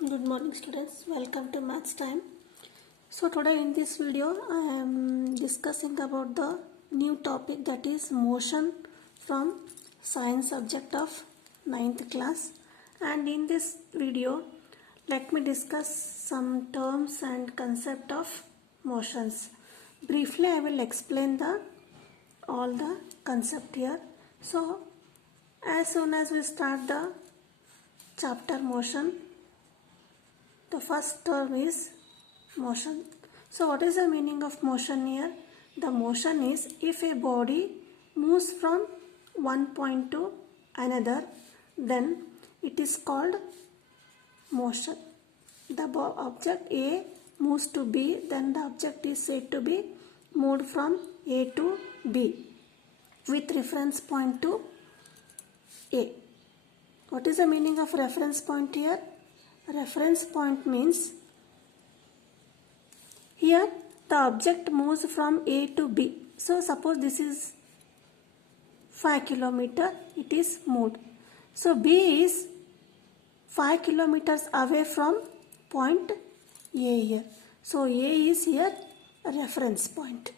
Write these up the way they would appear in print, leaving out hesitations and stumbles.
Good morning students, welcome to maths time. So today in this video I am discussing about the new topic, that is motion from science subject of 9th class, and in this video let me discuss some terms and concept of motions. Briefly I will explain all the concept here. So as soon as we start the chapter motion, the first term is motion. So what is the meaning of motion here? The motion is if a body moves from one point to another, then it is called motion. The object A moves to B, then the object is said to be moved from A to B with reference point to A. What is the meaning of reference point here? Reference point means here the object moves from A to B. So suppose this is 5 kilometer, it is moved. So B is 5 kilometers away from point A here. So A is here a reference point.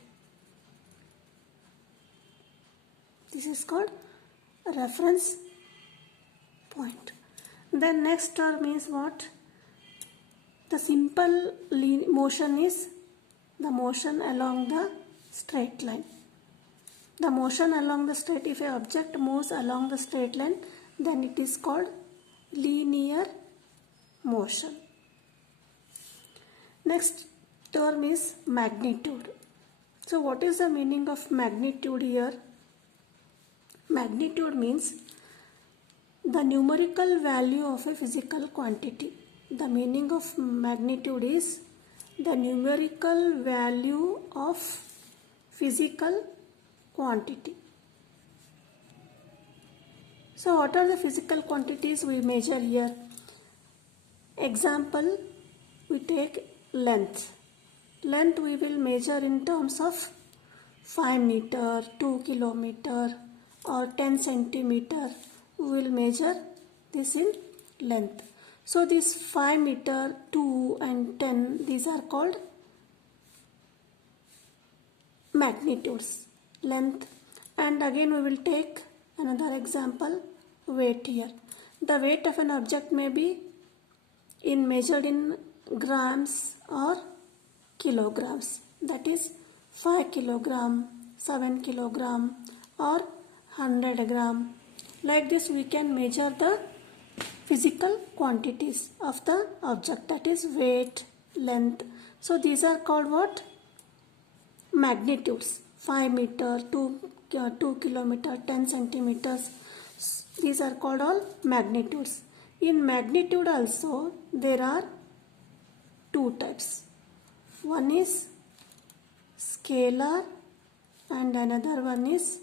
This is called a reference point. Then next term is what? The simple motion is the motion along the straight line. The motion along the straight, if an object moves along the straight line, then it is called linear motion. Next term is magnitude. So what is the meaning of magnitude here? Magnitude means the numerical value of a physical quantity. The meaning of magnitude is the numerical value of physical quantity. So what are the physical quantities we measure here? Example, we take length. Length we will measure in terms of 5 meter, 2 kilometer or 10 centimeter. We will measure this in length. So these 5 meter, 2 and 10, these are called magnitudes, length. And again we will take another example, weight here. The weight of an object may be measured in grams or kilograms. That is 5 kilogram, 7 kilogram or 100 gram. Like this we can measure the physical quantities of the object, that is weight, length. So these are called what? Magnitudes. 5 meter, 2 kilometer, 10 centimeters. These are called all magnitudes. In magnitude also there are two types. One is scalar and another one is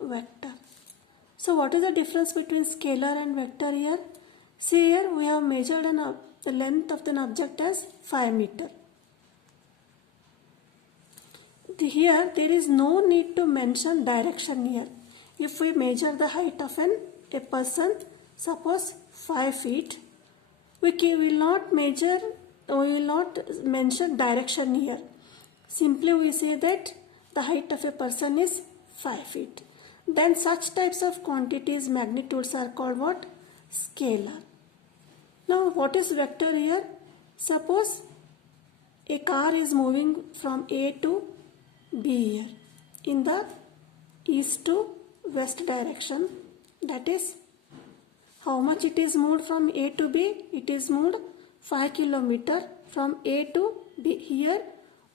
vector. So what is the difference between scalar and vector here? See here we have measured the length of an object as 5 meter. Here there is no need to mention direction here. If we measure the height of a person, suppose 5 feet, we will not mention direction here. Simply we say that the height of a person is 5 feet. Then such types of quantities, magnitudes are called what? Scalar. Now what is vector here? Suppose a car is moving from A to B here in the east to west direction. That is how much it is moved from A to B? It is moved 5 kilometer from A to B. Here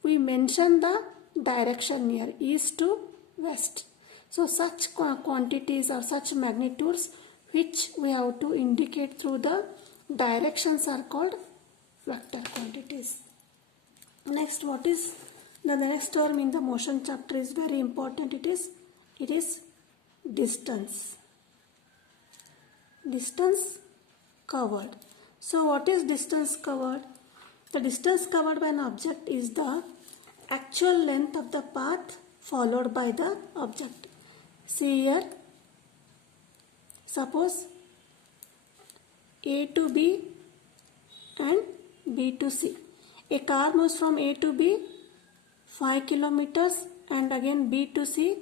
we mention the direction here, east to west. So such quantities or such magnitudes which we have to indicate through the directions are called vector quantities. Next, what is the next term in the motion chapter is very important. It is distance. Distance covered. So what is distance covered? The distance covered by an object is the actual length of the path followed by the object. See here, suppose A to B and B to C. A car moves from A to B 5 kilometers and again B to C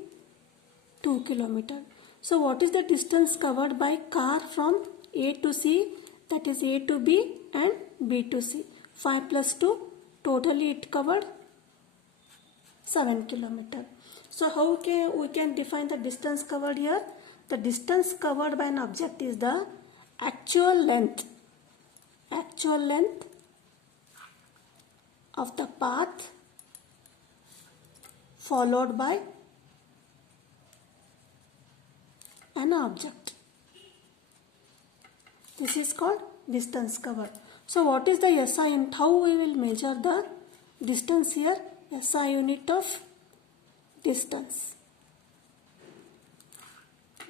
2 kilometers. So what is the distance covered by car from A to C, that is A to B and B to C? 5 plus 2, totally it covered 7 kilometers. So how we can define the distance covered here? The distance covered by an object is the actual length of the path followed by an object. This is called distance covered. So what is the SI unit? How we will measure the distance here? SI unit of distance,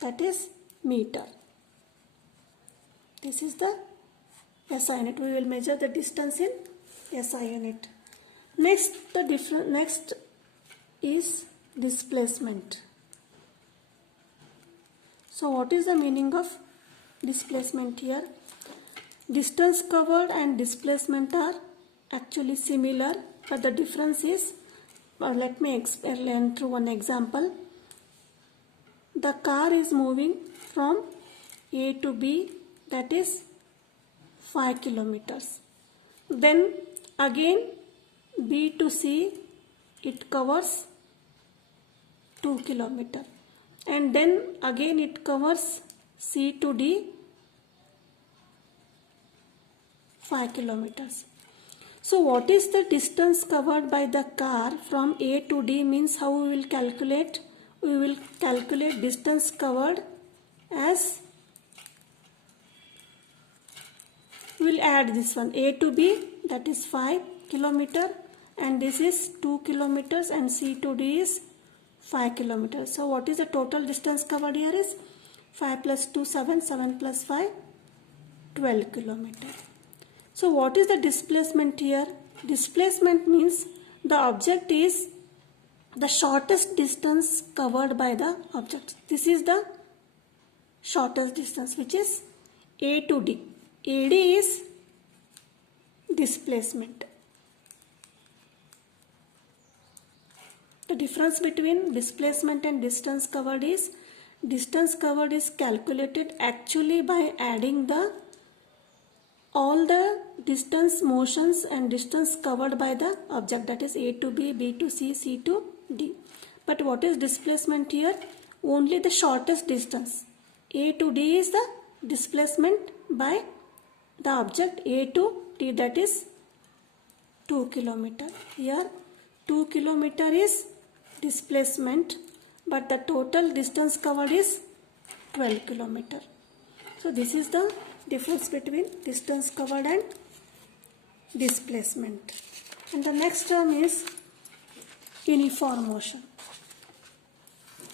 that is meter. This is the SI unit. We will measure the distance in SI unit. Next is displacement. So what is the meaning of displacement here? Distance covered and displacement are actually similar, but the difference is, let me explain through one example. The car is moving from A to B, that is 5 kilometers. Then again B to C, it covers 2 kilometers. And then again it covers C to D 5 kilometers. So what is the distance covered by the car from A to D means how we will calculate? We will calculate distance covered as, we will add this one A to B, that is 5 kilometer, and this is 2 kilometers, and C to D is 5 kilometers. So what is the total distance covered here is 5 plus 2 7, 7 plus 5 12 kilometers. So what is the displacement here? Displacement means the object is the shortest distance covered by the object. This is the shortest distance, which is A to D. AD is displacement. The difference between displacement and distance covered is calculated actually by adding all the distance motions and distance covered by the object, that is A to B, B to C, C to D. But what is displacement here? Only the shortest distance. A to D is the displacement by the object A to D, that is 2 kilometers. Here 2 kilometers is displacement, but the total distance covered is 12 kilometers. So this is the difference between distance covered and displacement. And the next term is uniform motion.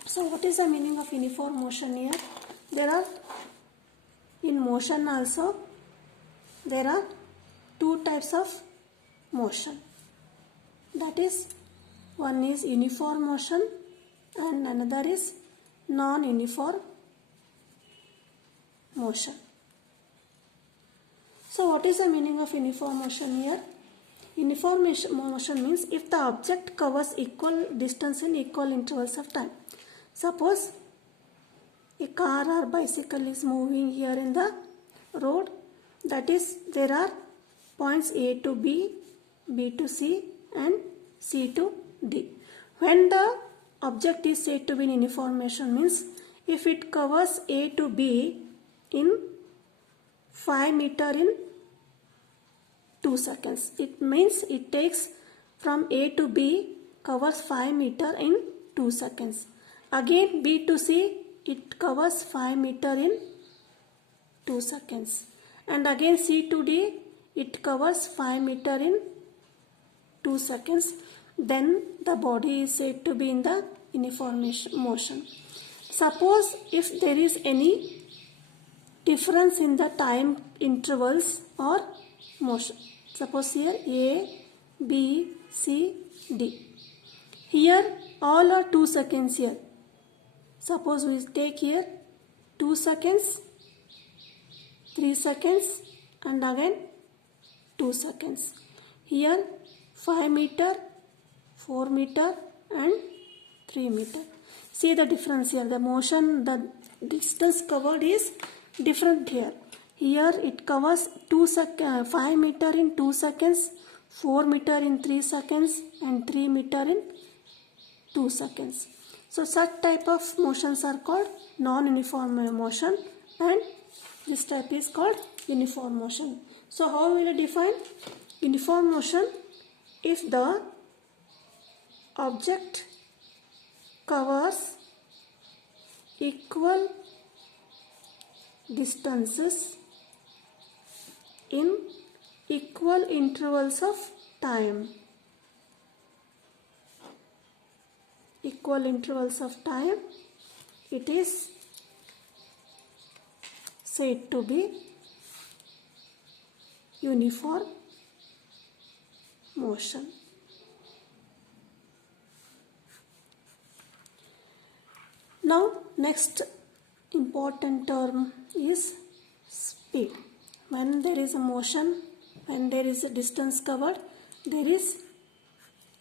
So what is the meaning of uniform motion here? In motion also there are two types of motion. That is, one is uniform motion and another is non-uniform motion. So what is the meaning of uniform motion here? Uniform motion means if the object covers equal distance in equal intervals of time. Suppose a car or bicycle is moving here in the road, that is there are points A to B, B to C and C to D. When the object is said to be in uniform motion means if it covers A to B in 5 meters in 2 seconds. It means it takes from A to B covers 5 meters in 2 seconds. Again B to C, it covers 5 meters in 2 seconds. And again C to D, it covers 5 meters in 2 seconds. Then the body is said to be in the uniform motion. Suppose if there is any difference in the time intervals or motion. Suppose here A, B, C, D. Here all are 2 seconds here. Suppose we take here 2 seconds, 3 seconds and again 2 seconds. Here 5 meter, 4 meter and 3 meter. See the difference here. The motion, the distance covered is different here. Here it covers 5 meter in 2 seconds, 4 meter in 3 seconds and 3 meter in 2 seconds. So such type of motions are called non-uniform motion, and this type is called uniform motion. So how will you define uniform motion? If the object covers equal distances in equal intervals of time. Equal intervals of time, it is said to be uniform motion. Now next important term is speed. When there is a motion, when there is a distance covered, there is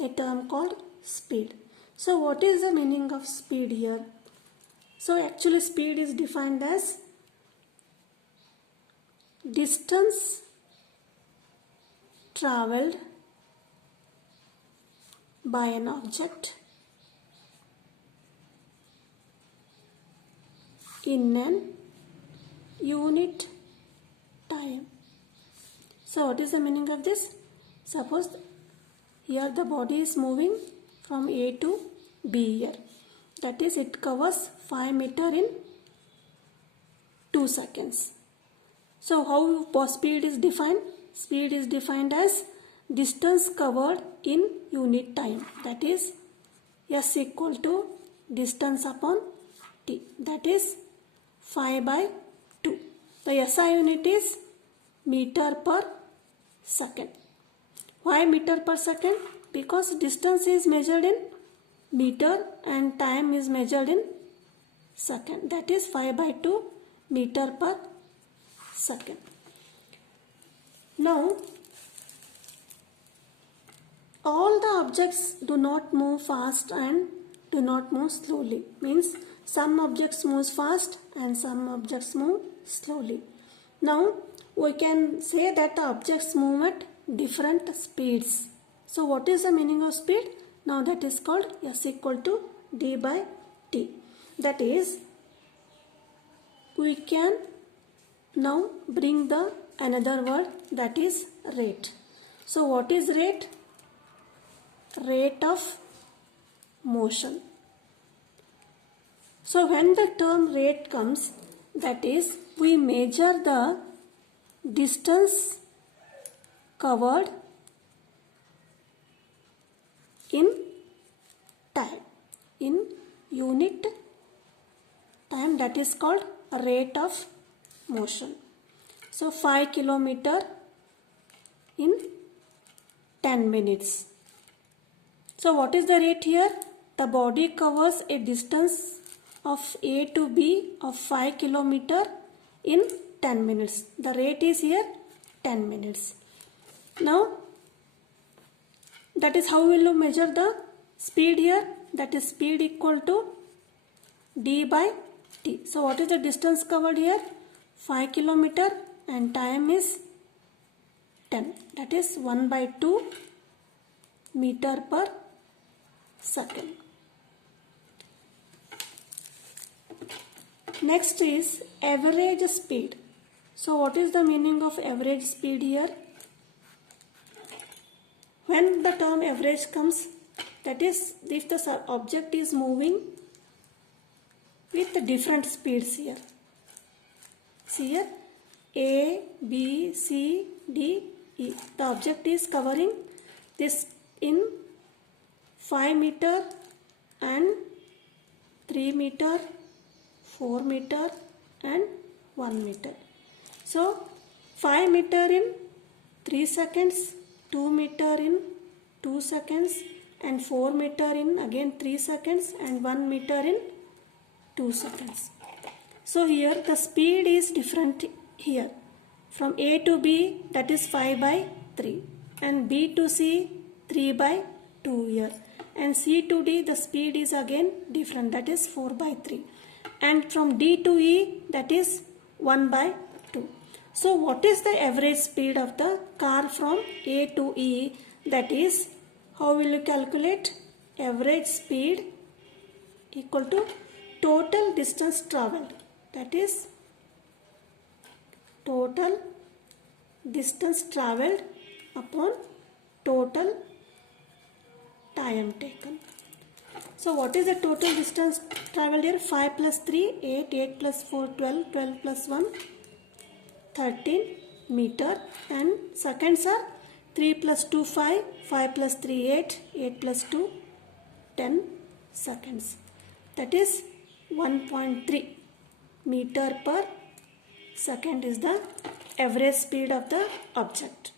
a term called speed. So what is the meaning of speed here? So actually speed is defined as distance traveled by an object in an unit time. So what is the meaning of this? Suppose here the body is moving from A to B here. That is, it covers 5 meter in 2 seconds. So how speed is defined? Speed is defined as distance covered in unit time. That is S equal to distance upon T. That is 5 by 2. The SI unit is meter per second. Why meter per second? Because distance is measured in meter and time is measured in second. That is 5 by 2 meter per second. Now, all the objects do not move fast and do not move slowly. Means some objects move fast and some objects move slowly. Now, we can say that the objects move at different speeds. So what is the meaning of speed? Now that is called S equal to D by T. That is, we can now bring the another word, that is rate. So what is rate? Rate of motion. So when the term rate comes, that is, we measure the distance covered in time, in unit time, that is called rate of motion. So 5 kilometer in 10 minutes. So what is the rate here? The body covers a distance of A to B of 5 kilometer in 10 minutes. The rate is here 10 minutes. Now that is how we will measure the speed here. That is speed equal to D by T. So what is the distance covered here? 5 kilometer and time is 10. That is 1 by 2 meter per second. Next is average speed. So what is the meaning of average speed here? When the term average comes, that is, if the object is moving with different speeds here. See here, A, B, C, D, E. The object is covering this in 5 meter and 3 meter, 4 meter and 1 meter. So 5 meter in 3 seconds, 2 meter in 2 seconds and 4 meter in again 3 seconds and 1 meter in 2 seconds. So here the speed is different here. From A to B, that is 5 by 3, and B to C 3 by 2 here, and C to D the speed is again different, that is 4 by 3, and from D to E that is 1 by 2. So what is the average speed of the car from A to E? That is, how will you calculate? Average speed equal to total distance traveled, that is total distance traveled upon total time taken. So what is the total distance traveled here? 5 plus 3, 8, 8 plus 4, 12, 12 plus 1, 13 meter, and seconds are 3 plus 2, 5, 5 plus 3, 8, 8 plus 2, 10 seconds. That is 1.3 meter per second is the average speed of the object.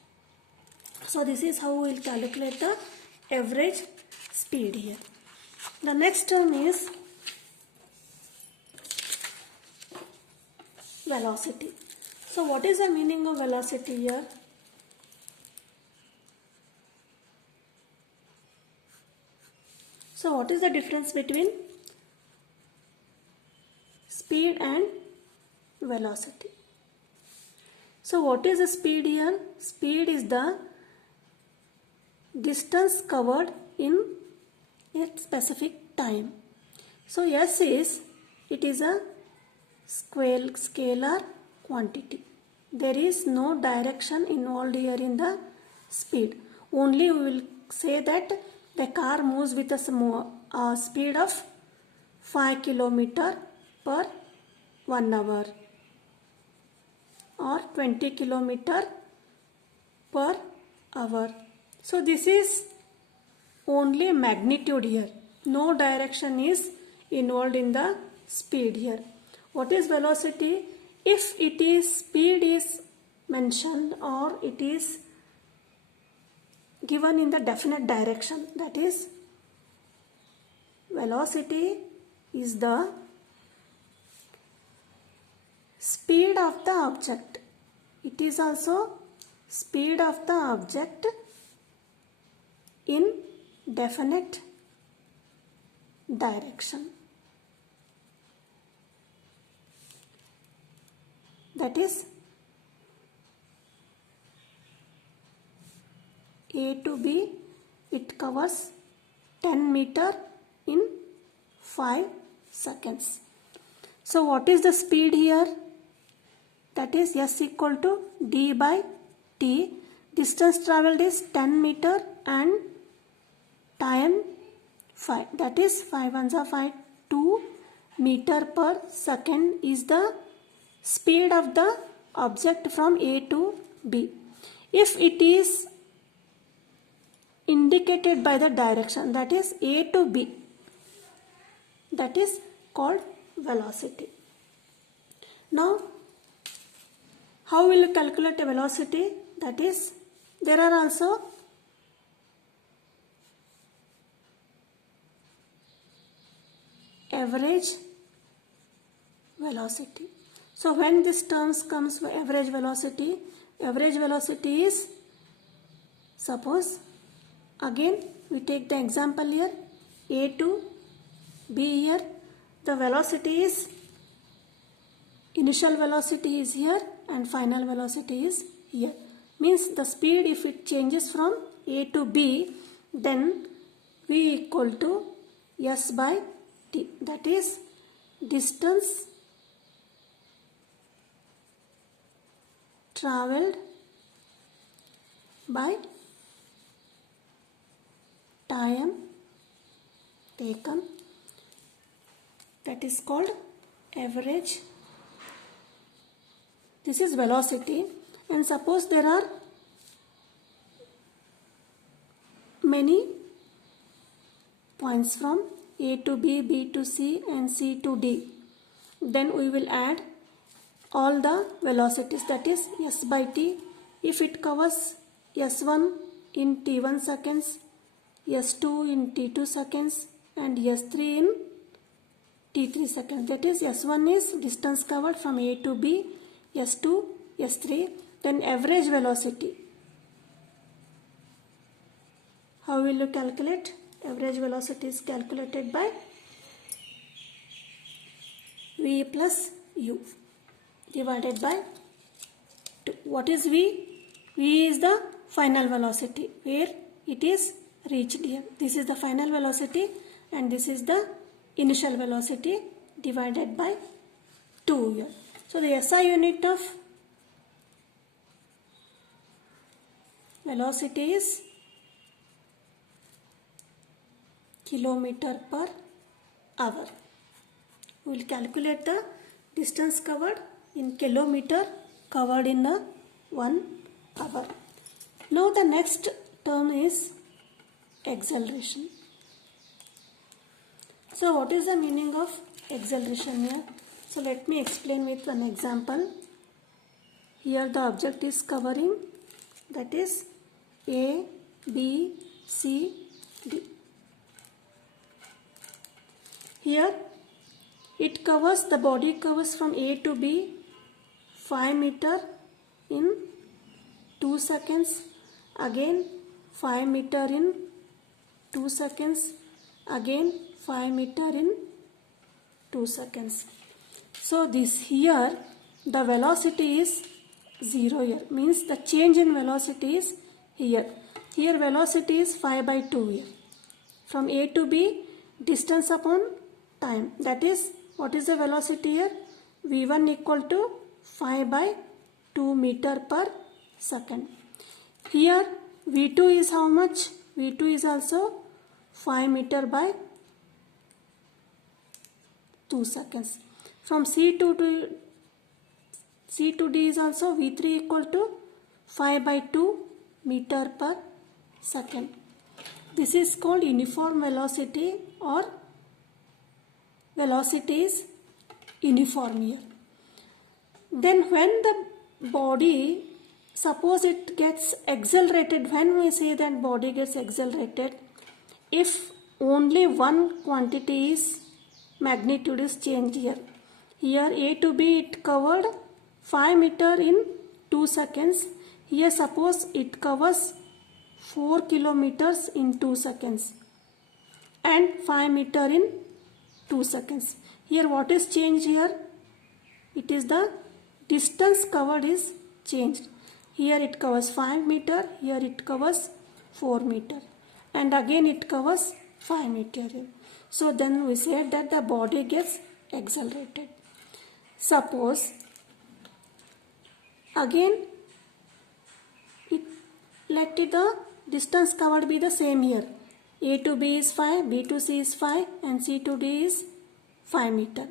So this is how we will calculate the average speed here. The next term is velocity. So what is the meaning of velocity here? So what is the difference between speed and velocity? So what is the speed here? Speed is the distance covered in a specific time. So S is, it is a scalar quantity. There is no direction involved here in the speed. Only we will say that the car moves with a speed of 5 km per 1 hour or 20 km per hour. So this is only magnitude here. No direction is involved in the speed here. What is velocity? If it is speed is mentioned or it is given in the definite direction, that is velocity is the speed of the object. It is also speed of the object in definite direction. That is A to B, it covers 10 meter in 5 seconds. So what is the speed here? That is S equal to D by T. Distance travelled is 10 meter and time 5. That is 5 ones are 5. 2 meter per second is the speed of the object from A to B. If it is indicated by the direction, that is A to B, that is called velocity. Now how will you calculate a velocity? That is, there are also average velocity. So when this terms comes for average velocity is, suppose again we take the example here, A to B here, the velocity is, initial velocity is here and final velocity is here. Means the speed, if it changes from A to B, then V equal to S by T, that is distance travelled by time taken, that is called average. This is velocity, and suppose there are many points from A to B, B to C and C to D. Then we will add all the velocities, that is S by T. If it covers S1 in T1 seconds, S2 in T2 seconds and S3 in T3 seconds. That is S1 is distance covered from A to B, S2, S3. Then average velocity How will you calculate? Average velocity is calculated by v plus u divided by 2. What is v? V is the final velocity where it is reached here. This is the final velocity and this is the initial velocity divided by 2 here. So the SI unit of velocity is kilometer per hour. We will calculate the distance covered in kilometer covered in the 1 hour. Now the next term is acceleration. So what is the meaning of acceleration here? So let me explain with an example. Here the object is covering, that is A, B, C, D. Here it covers, the body covers from A to B 5 meter in 2 seconds, again 5 meter in 2 seconds, again 5 meter in 2 seconds. So this here the velocity is 0 here, means the change in velocity is here. Here velocity is 5 by 2 here. From A to B, distance upon time, that is, what is the velocity here? V1 equal to 5 by 2 meter per second. Here V2 is how much? V2 is also 5 meter by 2 seconds. From C to D is also V3 equal to 5 by 2 meter per second. This is called uniform velocity, or velocity is uniform here. Then when the body, suppose it gets accelerated, when we say that body gets accelerated, if only one quantity is, magnitude is changed here. Here A to B it covered 5 meter in 2 seconds. Here suppose it covers 4 kilometers in 2 seconds and 5 meter in 2 seconds. Here what is changed here? It is the distance covered is changed. Here it covers 5 meter, here it covers 4 meter, and again it covers 5 meter. So then we said that the body gets accelerated. Suppose again let the distance covered be the same here. A to B is 5, B to C is 5, and C to D is 5 meter.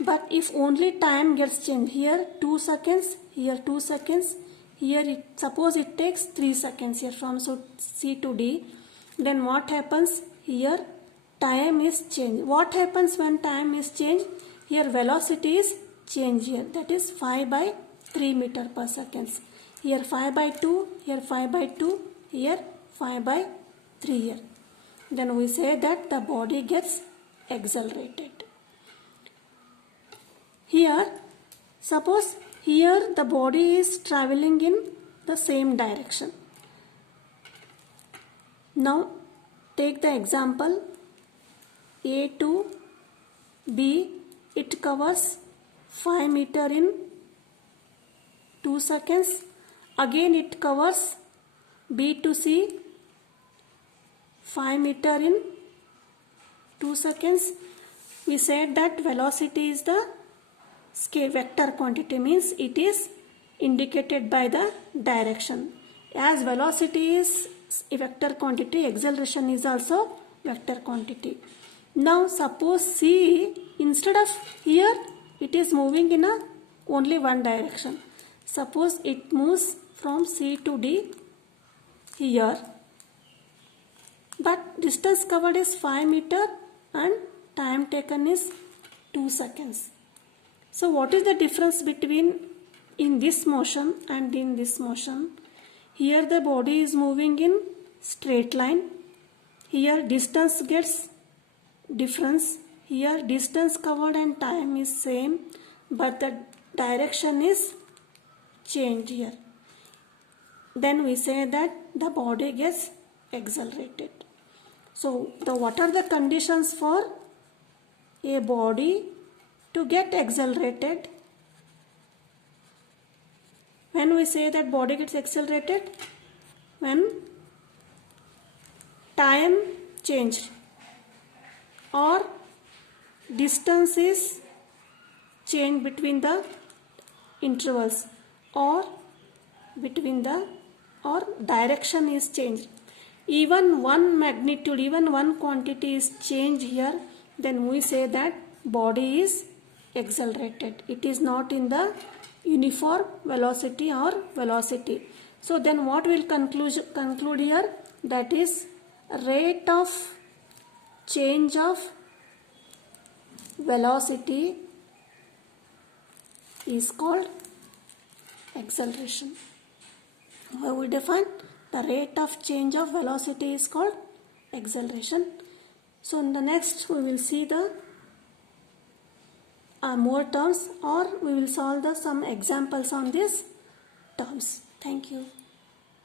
But if only time gets changed, here 2 seconds, here 2 seconds, here suppose it takes 3 seconds here from C to D, then what happens? Here time is changed. What happens when time is changed? Here velocity is changed here, that is 5 by 3 meter per second. Here 5 by 2, here 5 by 2, here 5 by 3 here. Then we say that the body gets accelerated. Here, suppose here the body is traveling in the same direction. Now take the example A to B, it covers 5 meter in 2 seconds. Again it covers B to C 5 meter in 2 seconds. We said that velocity is the scale vector quantity, means it is indicated by the direction. As velocity is a vector quantity, acceleration is also vector quantity. Now suppose C, instead of here it is moving in only one direction. Suppose it moves from C to D here, but distance covered is 5 meter and time taken is 2 seconds. So what is the difference between in this motion and in this motion? Here the body is moving in straight line. Here distance gets difference. Here distance covered and time is same, but the direction is changed here. Then we say that the body gets accelerated. So what are the conditions for a body to get accelerated? When we say that body gets accelerated, when time changed or distance is changed between the intervals, or direction is changed. Even one magnitude, even one quantity is changed here, then we say that body is accelerated. It is not in the uniform velocity or velocity. So then what we'll conclude here, that is rate of change of velocity is called acceleration. How we define? The rate of change of velocity is called acceleration. So in the next we will see the more terms, or we will solve some examples on these terms. Thank you.